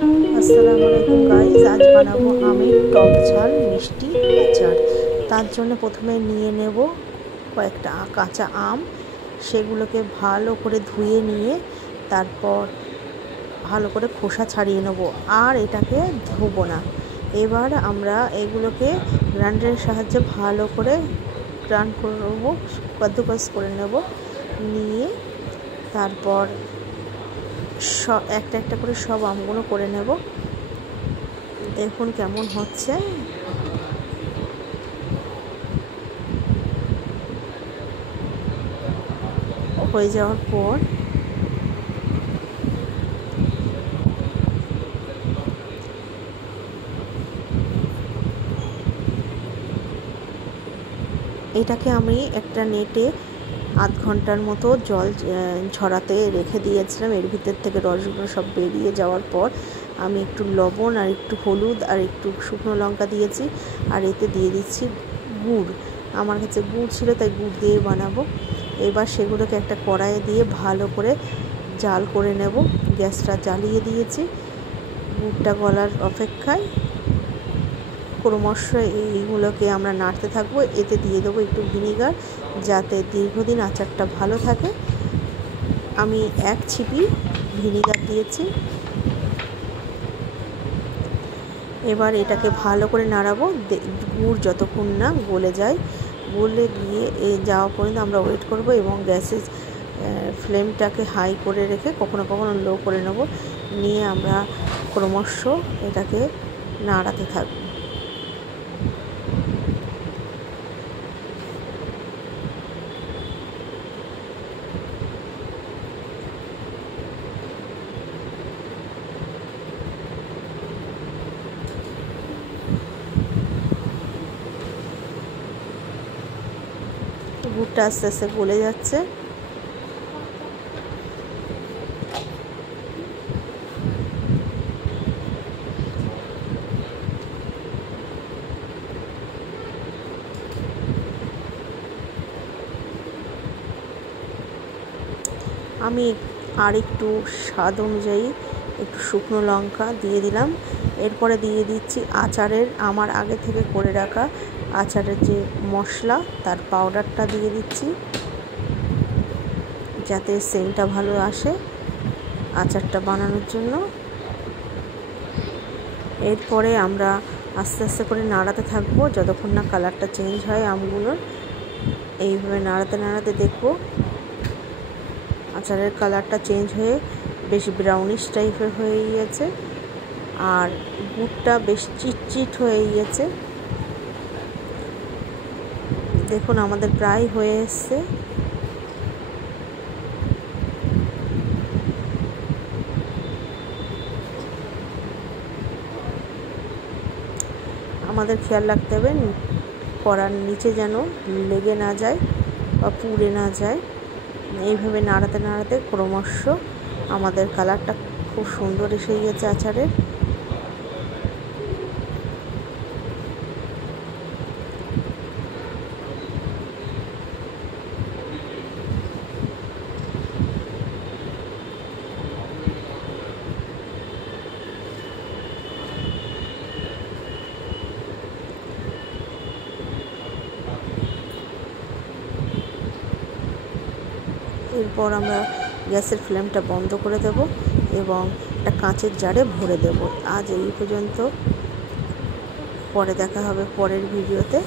আসসালামু আলাইকুম গাইস, আজ বানাবো আমের টক ঝাল মিষ্টি আচার। তার জন্য প্রথমে নিয়ে নেব কয়েকটা কাঁচা আম। সেগুলোকে ভালো করে ধুয়ে নিয়ে তারপর ভালো করে খোসা ছাড়িয়ে নেব, আর এটাকে ধোবো না। এবার আমরা এগুলোকে গ্রাইন্ডারের সাহায্যে ভালো করে গ্রাইন্ড করে নেব, কাদ্দুকস করে নেব। নিয়ে তারপর একটা একটা করে সব আমগুলো করে নেব। দেখুন কেমন হচ্ছে। হয়ে যাওয়ার পর এটাকে আমি একটা নেটে আধ ঘন্টার মতো জল ঝরাতে রেখে দিয়েছিলাম। এর ভিতর থেকে রসগুলো সব বেরিয়ে যাওয়ার পর আমি একটু লবণ আর একটু হলুদ আর একটু শুকনো লঙ্কা দিয়েছি, আর এতে দিয়ে দিচ্ছি গুড়। আমার কাছে গুড় ছিল তাই গুড় দিয়ে বানাবো। এবার সেগুলোকে একটা কড়াইয়ে দিয়ে ভালো করে জাল করে নেব। গ্যাসটা জ্বালিয়ে দিয়েছি, গুড়টা গলার অপেক্ষায়। ক্রমশ এইগুলোকে আমরা নাড়তে থাকবো। এতে দিয়ে দেবো একটু ভিনিগার, যাতে দীর্ঘদিন আচারটা ভালো থাকে। আমি 1 ছিপি ভিনিগার দিয়েছি। এবার এটাকে ভালো করে নাড়াবো, গুড় যতক্ষণ না গলে যায়। গলে গিয়ে যাওয়া পর্যন্ত আমরা ওয়েট করব, এবং গ্যাসের ফ্লেমটাকে হাই করে রেখে কখনো কখনো লো করে নেব। নিয়ে আমরা ক্রমশ এটাকে নাড়াতে থাকবো। গুড়টা আস্তে আস্তে গলে যাচ্ছে। আমি আর একটু স্বাদ অনুযায়ী একটু শুকনো লঙ্কা দিয়ে দিলাম। এরপরে দিয়ে দিচ্ছি আমার আগে থেকে করে রাখা আচারের যে মশলা, তার পাউডারটা দিয়ে দিচ্ছি, যাতে সেন্টটা ভালো আসে আচারটা বানানোর জন্য। এরপরে আমরা আস্তে আস্তে করে নাড়াতে থাকবো যতক্ষণ না কালারটা চেঞ্জ হয় আমগুলোর। এইভাবে নাড়াতে নাড়াতে দেখবো আচারের কালারটা চেঞ্জ হয়ে বেশ ব্রাউনিশ টাইপের হয়ে গিয়েছে, আর গুড়টা বেশ চিটচিট হয়ে গিয়েছে। দেখুন আমাদের প্রায় হয়ে এসছে। আমাদের খেয়াল রাখতে হবে কড়ার নিচে যেন লেগে না যায় বা পুড়ে না যায়। এইভাবে নাড়াতে নাড়াতে ক্রমশ আমাদের কালারটা খুব সুন্দর এসে গিয়েছে আচারের। এরপর আমরা গ্যাসের ফ্লেমটা বন্ধ করে দেব এবং একটা কাঁচের জারে ভরে দেব। আজ এই পর্যন্ত, পরে দেখা হবে পরের ভিডিওতে।